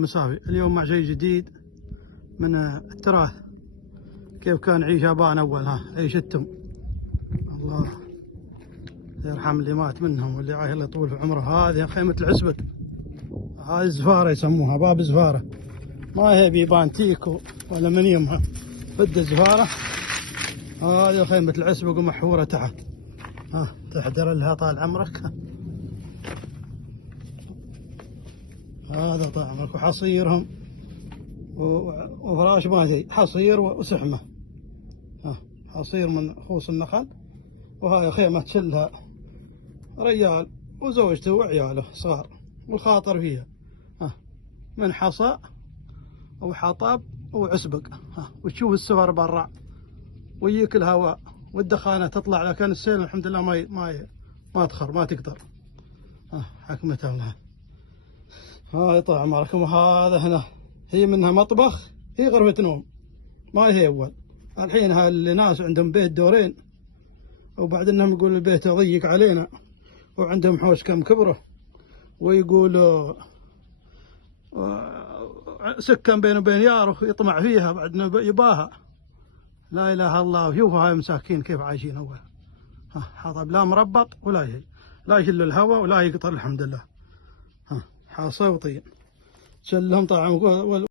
عليكم مساوي. اليوم مع شيء جديد من التراث، كيف كان يعيش ابانا اول. عيشتهم الله يرحم اللي مات منهم واللي عايش الله يطول في عمره. هذه خيمة العسبق، هذه الزفارة يسموها، باب زفارة، ما هي بيبان تيكو ولا منيمها، بد الزفارة. هذه خيمة العسبق ومحفورة تحت، تحضر لها طال عمرك. هذا طال عمرك، وحصيرهم وفراش ما زي حصير وسحمة، حصير من خوص النخل. وهاي خيمة تشلها رجال وزوجته وعياله صغار، والخاطر فيها من حصى وحطب وعسبق. وتشوف السفر برا ويجيك الهواء والدخانة تطلع، لكن السيل الحمد لله ما تخر، ما تقدر. حكمة الله. هاي طال عمركم. وهذا هنا هي منها مطبخ، هي غرفة نوم، ما هي أول. الحين الناس عندهم بيت دورين، وبعد انهم يقول البيت ضيق علينا، وعندهم حوش كم كبره، ويقولوا سكن بينه وبين ياره يطمع فيها بعد يباها. لا اله الا الله. شوفوا هاي مساكين كيف عايشين اول. حطب لا مربط ولا شيء، لا يشل الهواء ولا يقطر الحمد لله. حاصه وطين شلهم طبعا.